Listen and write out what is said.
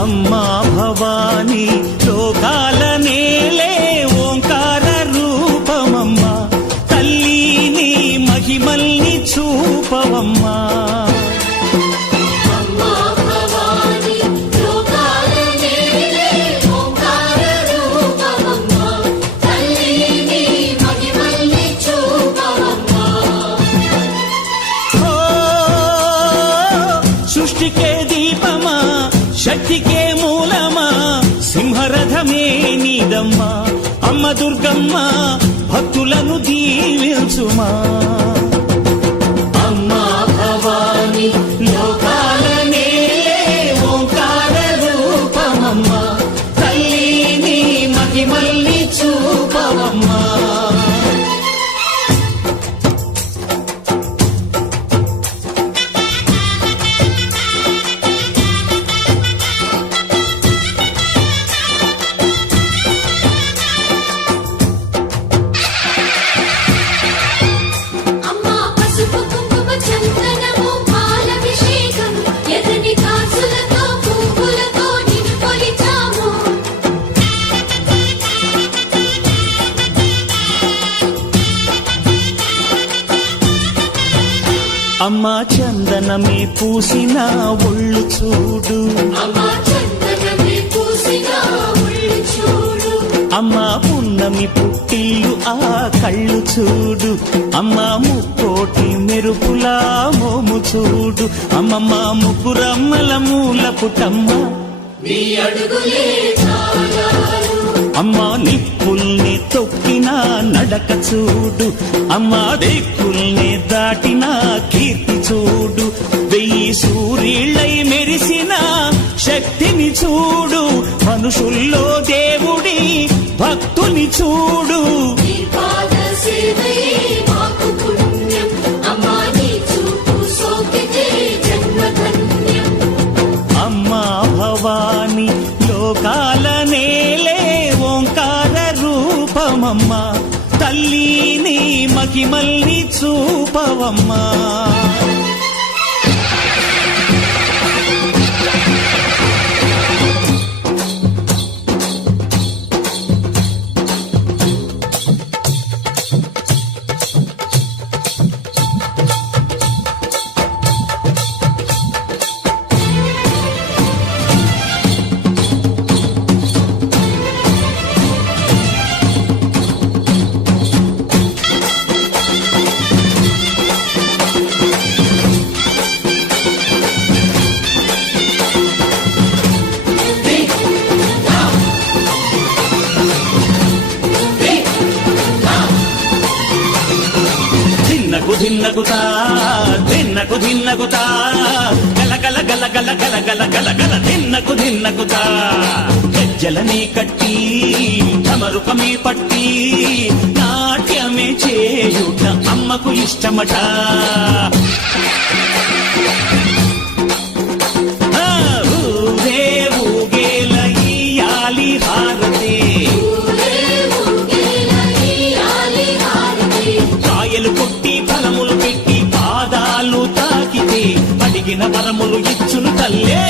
అమ్మా భవాని లోకాల నేలే ఓంకార రూపమమ్మా, తల్లిని మహిమల్ని చూపవమ్మా. సృష్టికే దీపమా, శక్తికే మూలమా, సింహరథమే నీదమ్మా. అమ్మ దుర్గమ్మ భక్తులను దీవించుమా. అమ్మా భవాని లోకాల నేలే ఓంకార రూపమమ్మా, తల్లిని మహిమల్ని చూపవమ్మా. అమ్మా చందనమే పూసిన ఒళ్ళు చూడు, అమ్మా పున్నమి పుట్టిల్లు ఆ కళ్ళు చూడు, అమ్మా ముక్కోటి మెరుపులా మోము చూడు. అమ్మమ్మ ముగ్గురమ్మల మూల పుటమ్మ, అమ్మా నిప్పుల్ని తొక్కిన నడక చూడు, అమ్మా దిక్కుల్ని దాటిన కీర్తి చూడు. 1000 సూర్యుళ్ళై మెరిసిన శక్తిని చూడు, మనుషుల్లో దేవుడి భక్తుని చూడు. అమ్మా భవాని లోకాల నేలే ఓంకార రూపమమ్మా, తల్లిని మహిమల్ని చూపవమ్మా. ధిన్నగుతా ధిన్నకు ధిన్నగుతా గల గల గల గల గల గల గల గల ధిన్నగుతా. గజ్జలనే కట్టి ఢమరుకమే పట్టి నాట్యమే చేయుట అమ్మకు ఇష్టమట. ఊరే ఊగేల ఇయ్యాలి హారతి, కాయలు కొట్టి ఫలములు పెట్టి పాదాలు తాకితే అడిగిన వరములు ఇచ్చును తల్లే.